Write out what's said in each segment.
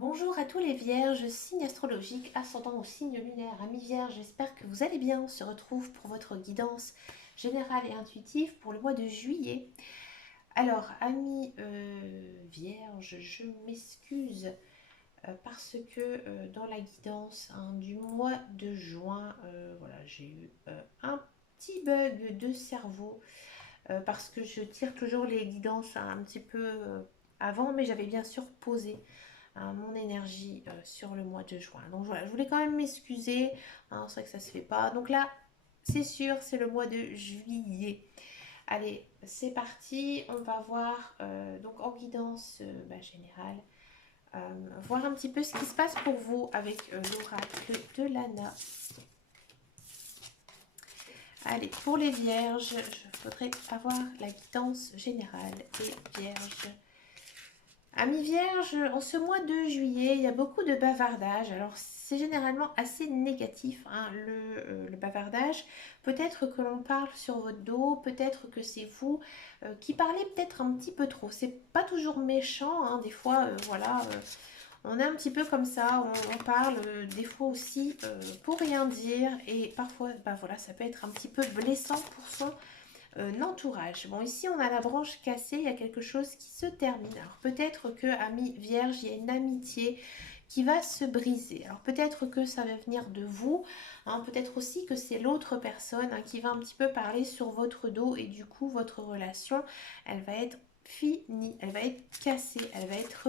Bonjour à tous les vierges, signe astrologique, ascendant au signe lunaire, amis vierges, j'espère que vous allez bien. On se retrouve pour votre guidance générale et intuitive pour le mois de juillet. Alors, amis vierges, je m'excuse parce que dans la guidance du mois de juin, voilà, j'ai eu un petit bug de cerveau parce que je tire toujours les guidances un petit peu avant, mais j'avais bien sûr posé mon énergie sur le mois de juin. Donc voilà, je voulais quand même m'excuser, hein, c'est vrai que ça se fait pas. Donc là, c'est sûr, c'est le mois de juillet. Allez, c'est parti, on va voir donc en guidance générale, voir un petit peu ce qui se passe pour vous avec l'oracle de Lana. Allez, pour les vierges, je voudrais avoir la guidance générale des vierges. Amis vierges, en ce mois de juillet, il y a beaucoup de bavardage. Alors, c'est généralement assez négatif, hein, le bavardage. Peut-être que l'on parle sur votre dos, peut-être que c'est vous qui parlez peut-être un petit peu trop. C'est pas toujours méchant, hein, des fois, voilà, on est un petit peu comme ça, on parle des fois aussi pour rien dire et parfois, bah voilà, ça peut être un petit peu blessant pour son entourage. Bon, ici, on a la branche cassée, il y a quelque chose qui se termine. Alors, peut-être que, ami vierge, il y a une amitié qui va se briser. Alors, peut-être que ça va venir de vous, hein, peut-être aussi que c'est l'autre personne hein, qui va un petit peu parler sur votre dos et du coup, votre relation, elle va être finie, elle va être cassée, elle va être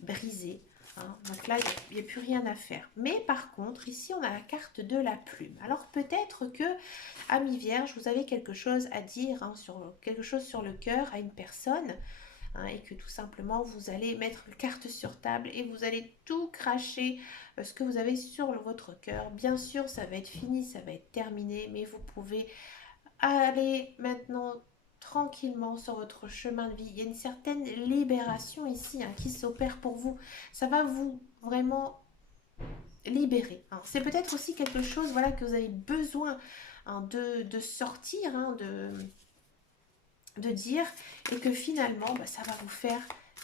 brisée. Hein. Donc là, il n'y a plus rien à faire. Mais par contre, ici, on a la carte de la plume. Alors peut-être que Ami Vierge, vous avez quelque chose à dire, hein, quelque chose sur le cœur à une personne, hein, et que tout simplement vous allez mettre une carte sur table et vous allez tout cracher ce que vous avez sur votre cœur. Bien sûr, ça va être fini, ça va être terminé, mais vous pouvez aller maintenant tranquillement sur votre chemin de vie. Il y a une certaine libération ici hein, qui s'opère pour vous. Ça va vous vraiment libérer. Hein. C'est peut-être aussi quelque chose voilà, que vous avez besoin hein, de sortir, hein, de dire, et que finalement, bah, ça va vous faire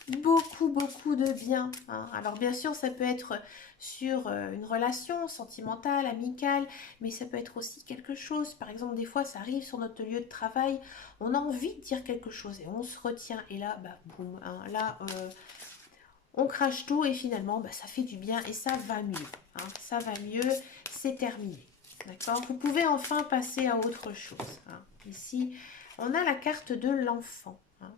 beaucoup de bien. Hein. Alors bien sûr, ça peut être sur une relation sentimentale, amicale, mais ça peut être aussi quelque chose. Par exemple, des fois, ça arrive sur notre lieu de travail, on a envie de dire quelque chose et on se retient. Et là, bah, boum, hein, là, on crache tout et finalement, bah, ça fait du bien et ça va mieux. Hein. Ça va mieux, c'est terminé. D'accord. Vous pouvez enfin passer à autre chose. Hein. Ici, on a la carte de l'enfant. Hein.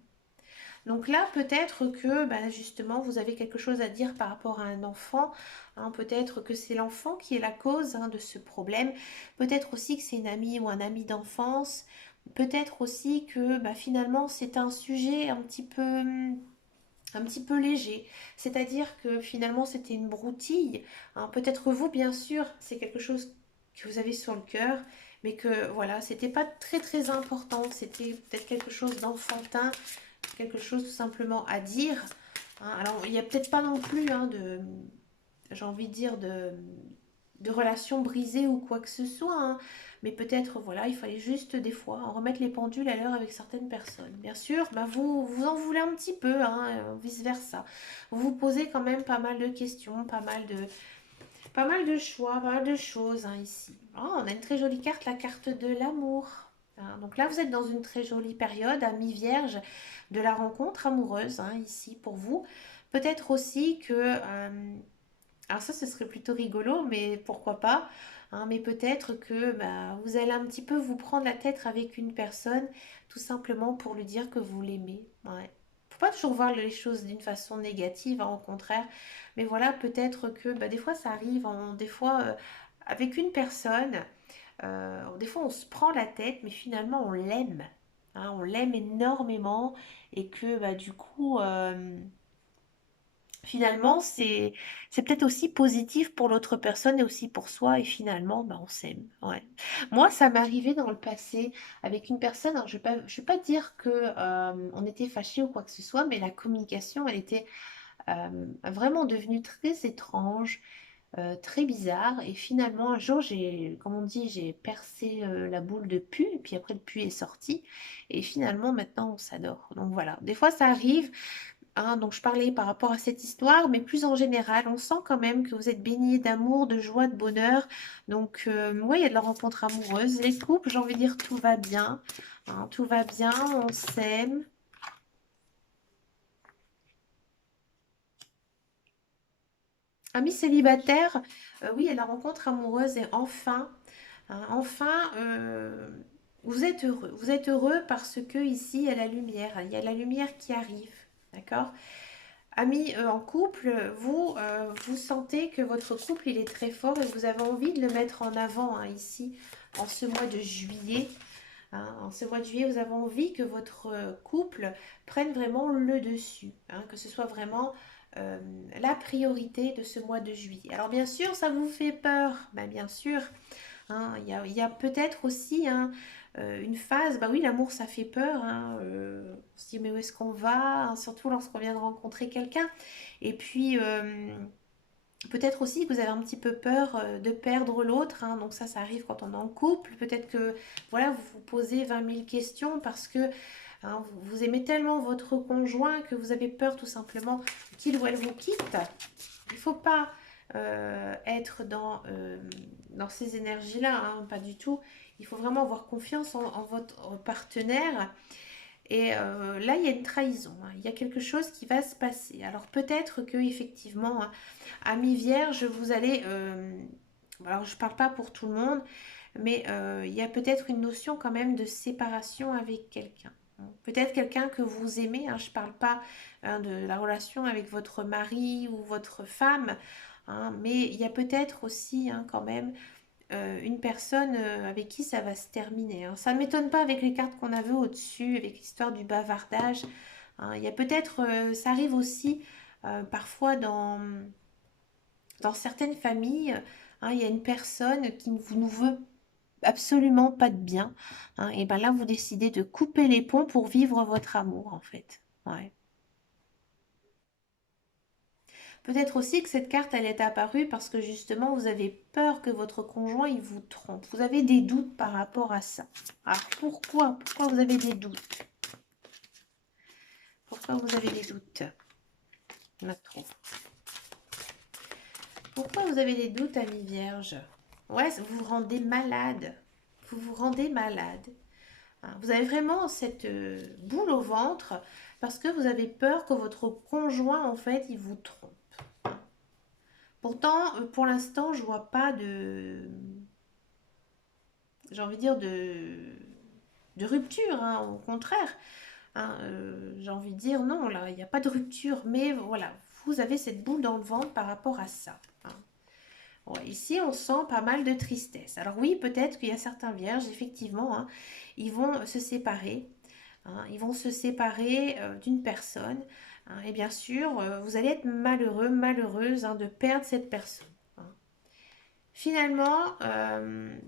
Donc là, peut-être que bah, justement, vous avez quelque chose à dire par rapport à un enfant. Hein. Peut-être que c'est l'enfant qui est la cause hein, de ce problème. Peut-être aussi que c'est une amie ou un ami d'enfance. Peut-être aussi que bah, finalement, c'est un sujet un petit peu léger. C'est-à-dire que finalement c'était une broutille. Hein. Peut-être vous, bien sûr, c'est quelque chose que vous avez sur le cœur, mais que voilà, c'était pas très important. C'était peut-être quelque chose d'enfantin, quelque chose tout simplement à dire. Hein. Alors il n'y a peut-être pas non plus hein, j'ai envie de dire de relations brisées ou quoi que ce soit. Hein. Mais peut-être, voilà, il fallait juste des fois en remettre les pendules à l'heure avec certaines personnes. Bien sûr, bah vous en voulez un petit peu, hein, vice-versa. Vous vous posez quand même pas mal de questions, pas mal de choix, pas mal de choses hein, ici. Oh, on a une très jolie carte, la carte de l'amour. Hein. Donc là, vous êtes dans une très jolie période, à mi-vierge, de la rencontre amoureuse, hein, ici, pour vous. Peut-être aussi que alors ça, ce serait plutôt rigolo, mais pourquoi pas. Hein, mais peut-être que bah, vous allez un petit peu vous prendre la tête avec une personne, tout simplement pour lui dire que vous l'aimez. Ouais. Faut pas toujours voir les choses d'une façon négative, hein, au contraire. Mais voilà, peut-être que bah, des fois ça arrive, des fois avec une personne, des fois on se prend la tête, mais finalement on l'aime. Hein, on l'aime énormément et que bah, du coup... finalement, c'est peut-être aussi positif pour l'autre personne et aussi pour soi et finalement, bah, on s'aime. Ouais. Moi, ça m'est arrivé dans le passé avec une personne, alors je vais pas dire que on était fâchés ou quoi que ce soit, mais la communication, elle était vraiment devenue très étrange, très bizarre et finalement un jour j'ai, comme on dit, j'ai percé la boule de pu et puis après le pu est sorti et finalement maintenant on s'adore. Donc voilà, des fois ça arrive. hein, dont je parlais par rapport à cette histoire, mais plus en général, on sent quand même que vous êtes baigné d'amour, de joie, de bonheur. Donc, oui, il y a de la rencontre amoureuse. Les couples, j'ai envie de dire, tout va bien. Hein, tout va bien, on s'aime. Amis célibataires, oui, il y a de la rencontre amoureuse et enfin, hein, enfin, vous êtes heureux. Vous êtes heureux parce que ici, il y a la lumière. Il y a la lumière qui arrive. D'accord? Amis en couple, vous sentez que votre couple, il est très fort et vous avez envie de le mettre en avant hein, ici, en ce mois de juillet. Hein. En ce mois de juillet, vous avez envie que votre couple prenne vraiment le dessus, hein, que ce soit vraiment euh, la priorité de ce mois de juillet. Alors bien sûr, ça vous fait peur, ben, bien sûr. Hein, il y a peut-être aussi hein, une phase, bah oui, l'amour ça fait peur. Hein, on se dit mais où est-ce qu'on va, hein, surtout lorsqu'on vient de rencontrer quelqu'un. Et puis peut-être aussi que vous avez un petit peu peur de perdre l'autre. Hein, donc ça arrive quand on est en couple. Peut-être que voilà, vous vous posez 20 000 questions parce que hein, vous aimez tellement votre conjoint que vous avez peur tout simplement qu'il ou elle vous quitte. Il ne faut pas être dans ces énergies-là, hein, pas du tout. Il faut vraiment avoir confiance en votre partenaire. Et là, il y a une trahison, hein. Il y a quelque chose qui va se passer. Alors peut-être que effectivement, hein, amis vierges, vous allez... alors je ne parle pas pour tout le monde, mais il y a peut-être une notion quand même de séparation avec quelqu'un. Peut-être quelqu'un que vous aimez, hein, je ne parle pas hein, de la relation avec votre mari ou votre femme, hein, mais il y a peut-être aussi hein, quand même une personne avec qui ça va se terminer. Hein. Ça ne m'étonne pas avec les cartes qu'on avait au-dessus, avec l'histoire du bavardage. Hein. Il y a peut-être, ça arrive aussi parfois dans certaines familles, hein, il y a une personne qui ne vous nous veut absolument pas de bien. Hein, et ben là, vous décidez de couper les ponts pour vivre votre amour, en fait. Ouais. Peut-être aussi que cette carte, elle est apparue parce que justement, vous avez peur que votre conjoint, il vous trompe. Vous avez des doutes par rapport à ça. Alors, pourquoi vous avez des doutes? Pourquoi vous avez des doutes? On a trop. Pourquoi vous avez des doutes, amis vierges? Ouais, vous vous rendez malade. Vous vous rendez malade. Hein, vous avez vraiment cette boule au ventre parce que vous avez peur que votre conjoint, en fait, il vous trompe. Pourtant, pour l'instant, je vois pas de, j'ai envie de dire de rupture, hein, au contraire. Hein, j'ai envie de dire non, là, il n'y a pas de rupture, mais voilà, vous avez cette boule dans le ventre par rapport à ça. Hein. Ouais, ici, on sent pas mal de tristesse. Alors oui, peut-être qu'il y a certains vierges, effectivement, hein, ils vont se séparer. Hein, ils vont se séparer d'une personne. Hein, et bien sûr, vous allez être malheureux, malheureuse hein, de perdre cette personne. Hein. Finalement,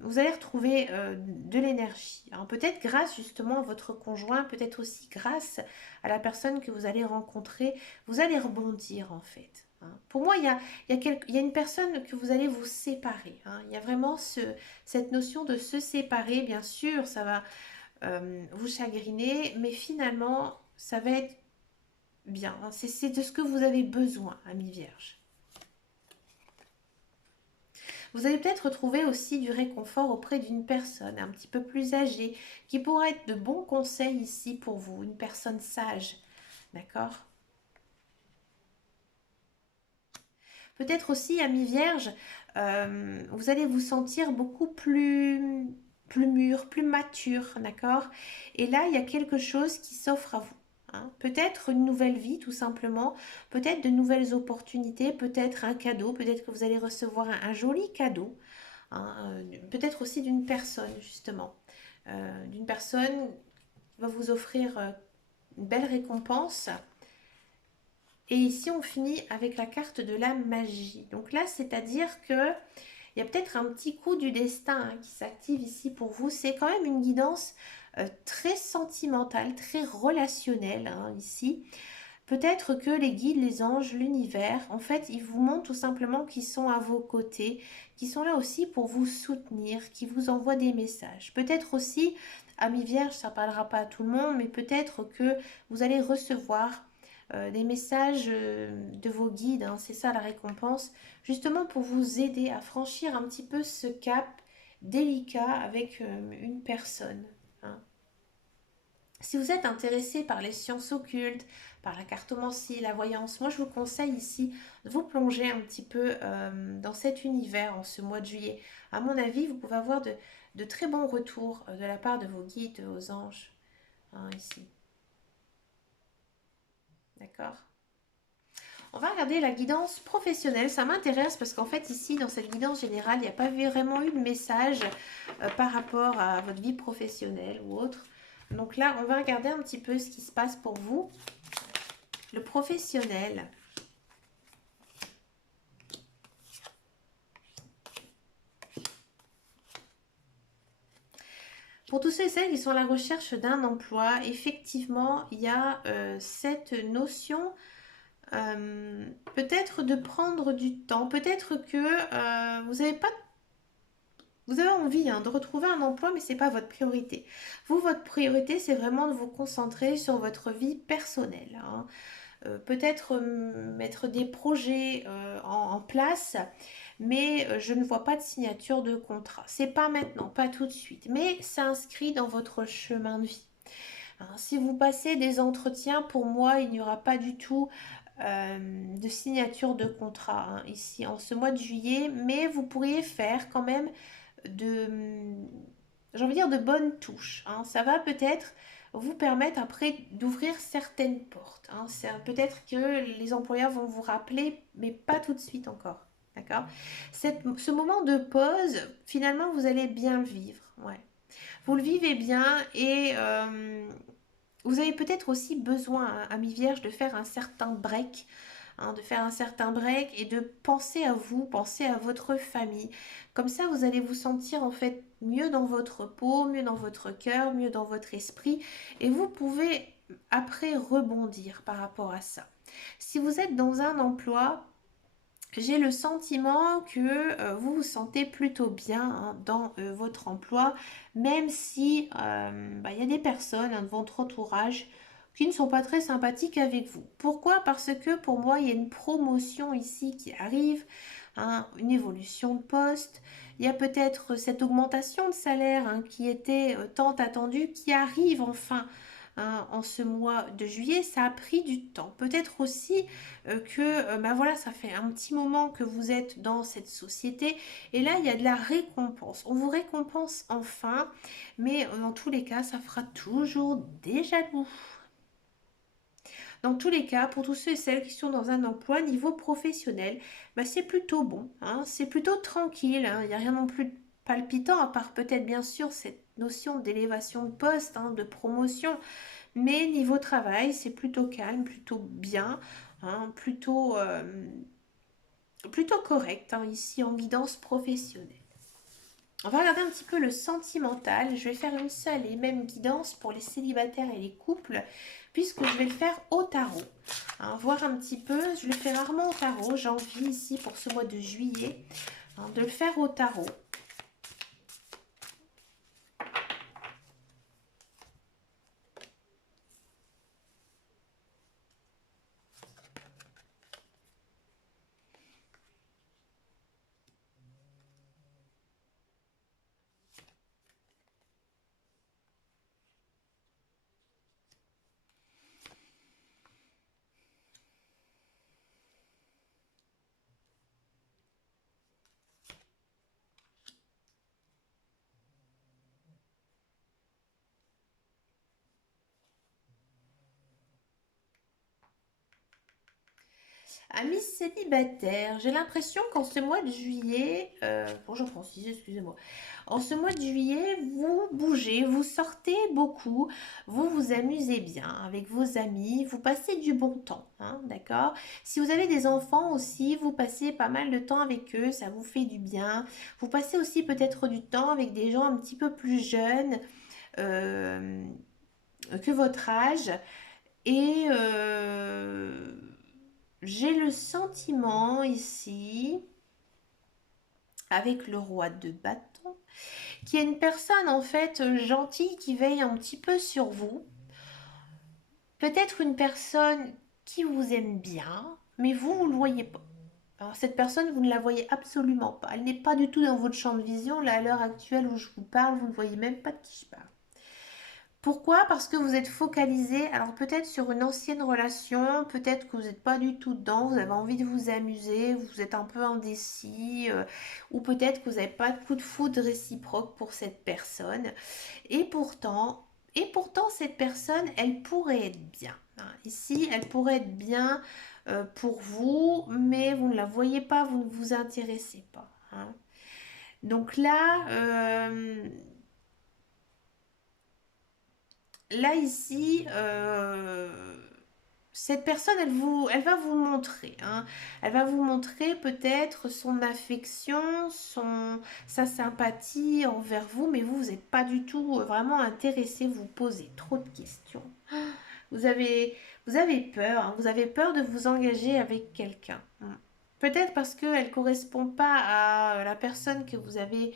vous allez retrouver de l'énergie. Alors peut-être grâce justement à votre conjoint, peut-être aussi grâce à la personne que vous allez rencontrer, vous allez rebondir en fait. Hein. Pour moi, il y a une personne que vous allez vous séparer. Hein. Il y a vraiment cette notion de se séparer. Bien sûr, ça va vous chagriner, mais finalement, ça va être bien. Hein. C'est de ce que vous avez besoin, ami vierge. Vous allez peut-être retrouver aussi du réconfort auprès d'une personne un petit peu plus âgée qui pourrait être de bons conseils ici pour vous, une personne sage. D'accord? Peut-être aussi, ami vierge, vous allez vous sentir beaucoup plus mûr, plus mature, d'accord? Et là, il y a quelque chose qui s'offre à vous. Hein. Peut-être une nouvelle vie, tout simplement. Peut-être de nouvelles opportunités, peut-être un cadeau, peut-être que vous allez recevoir un joli cadeau. Hein, peut-être aussi d'une personne, justement. D'une personne qui va vous offrir une belle récompense. Et ici, on finit avec la carte de la magie. Donc là, c'est-à-dire que il y a peut-être un petit coup du destin hein, qui s'active ici pour vous. C'est quand même une guidance très sentimentale, très relationnelle hein, ici. Peut-être que les guides, les anges, l'univers, en fait, ils vous montrent tout simplement qu'ils sont à vos côtés, qu'ils sont là aussi pour vous soutenir, qui vous envoient des messages. Peut-être aussi, amis vierges, ça ne parlera pas à tout le monde, mais peut-être que vous allez recevoir des messages de vos guides, hein, c'est ça la récompense, justement pour vous aider à franchir un petit peu ce cap délicat avec une personne. Hein. Si vous êtes intéressé par les sciences occultes, par la cartomancie, la voyance, moi je vous conseille ici de vous plonger un petit peu dans cet univers en ce mois de juillet. À mon avis, vous pouvez avoir de très bons retours de la part de vos guides, de vos anges, hein, ici. D'accord? On va regarder la guidance professionnelle. Ça m'intéresse parce qu'en fait, ici, dans cette guidance générale, il n'y a pas vraiment eu de message par rapport à votre vie professionnelle ou autre. Donc là, on va regarder un petit peu ce qui se passe pour vous. Le professionnel. Pour tous ceux et celles qui sont à la recherche d'un emploi, effectivement, il y a cette notion peut-être de prendre du temps, peut-être que vous avez pas, vous avez envie de retrouver un emploi, mais c'est pas votre priorité. Vous, votre priorité, c'est vraiment de vous concentrer sur votre vie personnelle. Hein. Peut-être mettre des projets en place, mais je ne vois pas de signature de contrat. C'est pas maintenant, pas tout de suite, mais ça inscrit dans votre chemin de vie. Hein, si vous passez des entretiens, pour moi, il n'y aura pas du tout de signature de contrat hein, ici en ce mois de juillet, mais vous pourriez faire quand même de, j'ai envie de dire, de bonnes touches. Hein. Ça va peut-être vous permettre après d'ouvrir certaines portes. Hein. Peut-être que les employeurs vont vous rappeler, mais pas tout de suite encore. D'accord? Ce moment de pause, finalement, vous allez bien le vivre. Ouais. Vous le vivez bien et vous avez peut-être aussi besoin, hein, ami Vierge, de faire un certain break, hein, de faire un certain break et de penser à vous, penser à votre famille. Comme ça, vous allez vous sentir en fait mieux dans votre peau, mieux dans votre cœur, mieux dans votre esprit et vous pouvez après rebondir par rapport à ça. Si vous êtes dans un emploi, j'ai le sentiment que vous vous sentez plutôt bien hein, dans votre emploi, même si y a des personnes hein, de votre entourage qui ne sont pas très sympathiques avec vous. Pourquoi? Parce que pour moi, il y a une promotion ici qui arrive, hein, une évolution de poste. Il y a peut-être cette augmentation de salaire hein, qui était tant attendue, qui arrive enfin hein, en ce mois de juillet. Ça a pris du temps. Peut-être aussi que voilà, ça fait un petit moment que vous êtes dans cette société et là il y a de la récompense. On vous récompense enfin, mais dans tous les cas, ça fera toujours des jaloux. Dans tous les cas, pour tous ceux et celles qui sont dans un emploi niveau professionnel, c'est plutôt bon, hein, c'est plutôt tranquille, hein, il n'y a rien non plus de palpitant, à part peut-être bien sûr cette notion d'élévation de poste, hein, de promotion, mais niveau travail, c'est plutôt calme, plutôt bien, hein, plutôt correct hein, ici en guidance professionnelle. On va regarder un petit peu le sentimental. Je vais faire une seule et même guidance pour les célibataires et les couples, puisque je vais le faire au tarot. Hein, voir un petit peu, je le fais rarement au tarot. J'ai envie ici pour ce mois de juillet hein, de le faire au tarot. Amis célibataires, j'ai l'impression qu'en ce mois de juillet, bonjour Francis, excusez-moi, en ce mois de juillet, vous bougez, vous sortez beaucoup, vous vous amusez bien avec vos amis, vous passez du bon temps, hein, d'accord? Si vous avez des enfants aussi, vous passez pas mal de temps avec eux, ça vous fait du bien. Vous passez aussi peut-être du temps avec des gens un petit peu plus jeunes euh, que votre âge et j'ai le sentiment ici, avec le roi de bâton, qu'il y a une personne en fait gentille qui veille un petit peu sur vous. Peut-être une personne qui vous aime bien, mais vous ne le voyez pas. Alors, cette personne, vous ne la voyez absolument pas. Elle n'est pas du tout dans votre champ de vision. Là, à l'heure actuelle où je vous parle, vous ne voyez même pas de qui je parle. Pourquoi? Parce que vous êtes focalisé, alors peut-être sur une ancienne relation, peut-être que vous n'êtes pas du tout dedans, vous avez envie de vous amuser, vous êtes un peu indécis, ou peut-être que vous n'avez pas de coup de foudre réciproque pour cette personne. Et pourtant, cette personne, elle pourrait être bien, hein. Ici, elle pourrait être bien pour vous, mais vous ne la voyez pas, vous ne vous intéressez pas, hein. Donc là, ici, cette personne, elle va vous montrer, hein. Elle va vous montrer peut-être son affection, sa sympathie envers vous, mais vous n'êtes pas du tout vraiment intéressé, vous posez trop de questions. Vous avez, vous avez peur, hein, vous avez peur de vous engager avec quelqu'un, hein. Peut-être parce qu'elle ne correspond pas à la personne que vous avez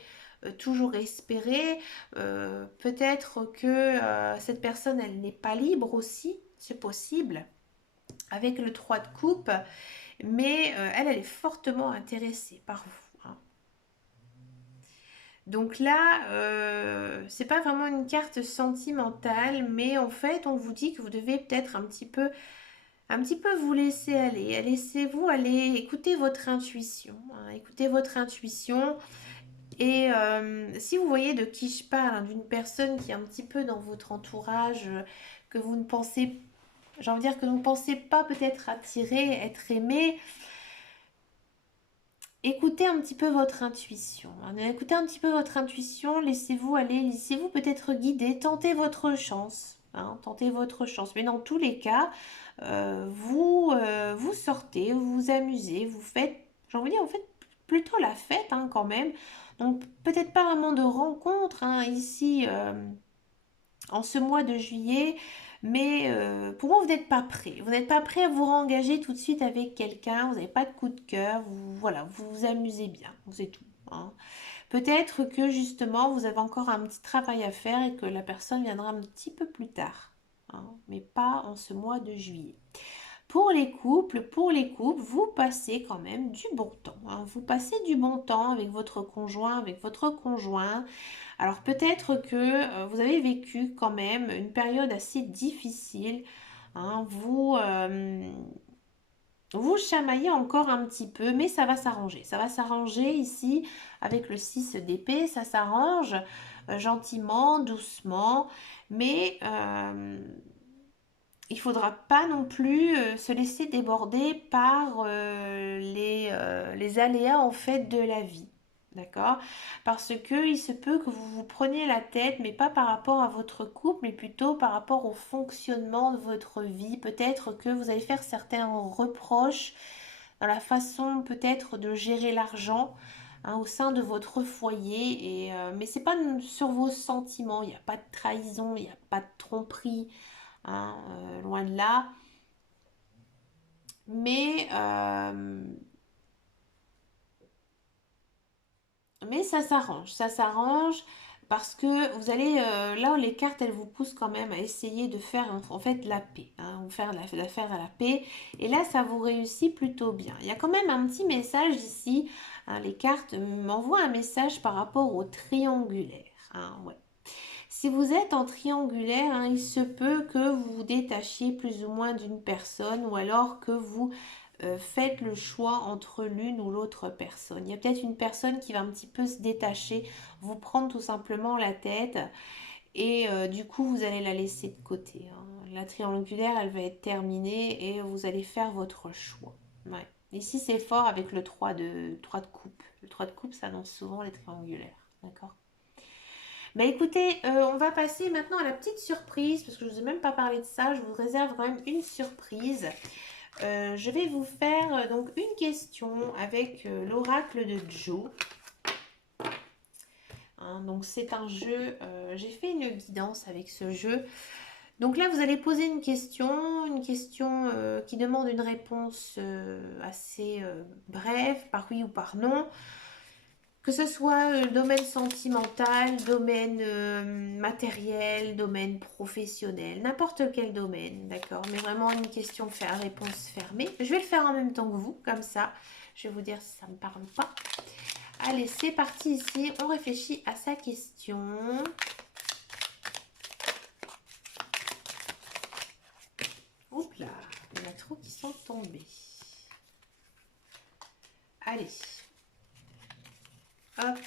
toujours espéré. Peut-être que cette personne, elle n'est pas libre aussi, c'est possible, avec le 3 de coupe, mais elle est fortement intéressée par vous, hein. Donc là, c'est pas vraiment une carte sentimentale, mais en fait, on vous dit que vous devez peut-être un petit peu vous laisser aller. Laissez-vous aller, écoutez votre intuition, hein, écoutez votre intuition. Et si vous voyez de qui je parle, hein, d'une personne qui est un petit peu dans votre entourage, que vous ne pensez, j'ai envie de dire que vous ne pensez pas peut-être attirer, être aimé, écoutez un petit peu votre intuition, hein. Écoutez un petit peu votre intuition, laissez-vous aller, laissez-vous peut-être guider, tentez votre chance, hein, tentez votre chance. Mais dans tous les cas, vous sortez, vous vous amusez, vous faites, j'ai envie de dire, vous faites plutôt la fête, hein, quand même. Donc peut-être pas vraiment de rencontre, hein, ici en ce mois de juillet, mais pour moi vous n'êtes pas prêt. Vous n'êtes pas prêt à vous engager tout de suite avec quelqu'un, vous n'avez pas de coup de cœur, voilà, vous vous amusez bien, c'est tout, hein. Peut-être que justement vous avez encore un petit travail à faire et que la personne viendra un petit peu plus tard, hein, mais pas en ce mois de juillet. Pour les couples, vous passez quand même du bon temps, hein. Vous passez du bon temps avec votre conjoint, avec votre conjoint. Alors peut-être que vous avez vécu quand même une période assez difficile, hein. Vous chamaillez encore un petit peu, mais ça va s'arranger. Ça va s'arranger ici avec le 6 d'épée. Ça s'arrange gentiment, doucement, mais il faudra pas non plus se laisser déborder par les aléas en fait de la vie. D'accord? Parce que il se peut que vous vous preniez la tête, mais pas par rapport à votre couple, mais plutôt par rapport au fonctionnement de votre vie. Peut-être que vous allez faire certains reproches dans la façon peut-être de gérer l'argent, hein, au sein de votre foyer. Mais c'est pas sur vos sentiments. Il n'y a pas de trahison, il n'y a pas de tromperie, hein, loin de là. Mais, euh, mais ça s'arrange parce que vous allez, là les cartes elles vous poussent quand même à essayer de faire en fait la paix, hein, ou faire l'affaire à la paix. Et là ça vous réussit plutôt bien. Il y a quand même un petit message ici, hein, les cartes m'envoient un message par rapport au triangulaire, hein, ouais. Si vous êtes en triangulaire, hein, il se peut que vous vous détachiez plus ou moins d'une personne ou alors que vous faites le choix entre l'une ou l'autre personne. Il y a peut-être une personne qui va un petit peu se détacher, vous prendre tout simplement la tête et du coup vous allez la laisser de côté, hein. La triangulaire, elle va être terminée et vous allez faire votre choix. Ouais. Ici, c'est fort avec le 3 de coupe. Le 3 de coupe, ça annonce souvent les triangulaires. D'accord? Bah écoutez, on va passer maintenant à la petite surprise, parce que je ne vous ai même pas parlé de ça, je vous réserve quand même une surprise. Je vais vous faire donc une question avec l'oracle de Joe. Hein, donc c'est un jeu, j'ai fait une guidance avec ce jeu. Donc là, vous allez poser une question qui demande une réponse assez brève, par oui ou par non. Que ce soit domaine sentimental, domaine matériel, domaine professionnel, n'importe quel domaine, d'accord? Mais vraiment une question faire réponse fermée. Je vais le faire en même temps que vous, comme ça. Je vais vous dire si ça ne me parle pas. Allez, c'est parti ici. On réfléchit à sa question. Oups là, il y en a trop qui sont tombés. Allez. Hop.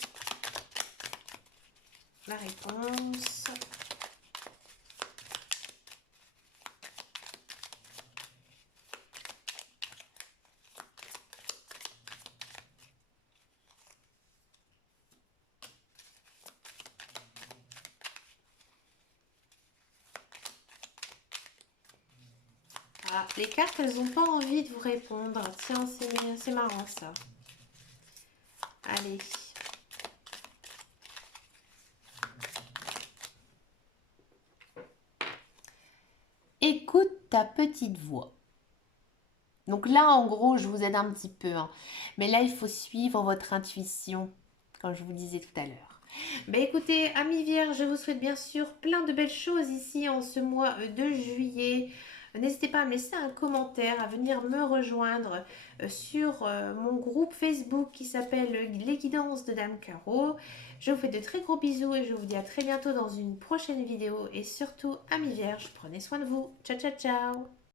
La réponse. Ah, les cartes, elles n'ont pas envie de vous répondre. Tiens, c'est marrant ça. Allez. Écoute ta petite voix. Donc là, en gros, je vous aide un petit peu, hein. Mais là, il faut suivre votre intuition, comme je vous disais tout à l'heure. Ben écoutez, amis vierges, je vous souhaite bien sûr plein de belles choses ici en ce mois de juillet. N'hésitez pas à me laisser un commentaire, à venir me rejoindre sur mon groupe Facebook qui s'appelle Les Guidances de Dame Caro. Je vous fais de très gros bisous et je vous dis à très bientôt dans une prochaine vidéo. Et surtout, amis vierges, prenez soin de vous. Ciao, ciao, ciao!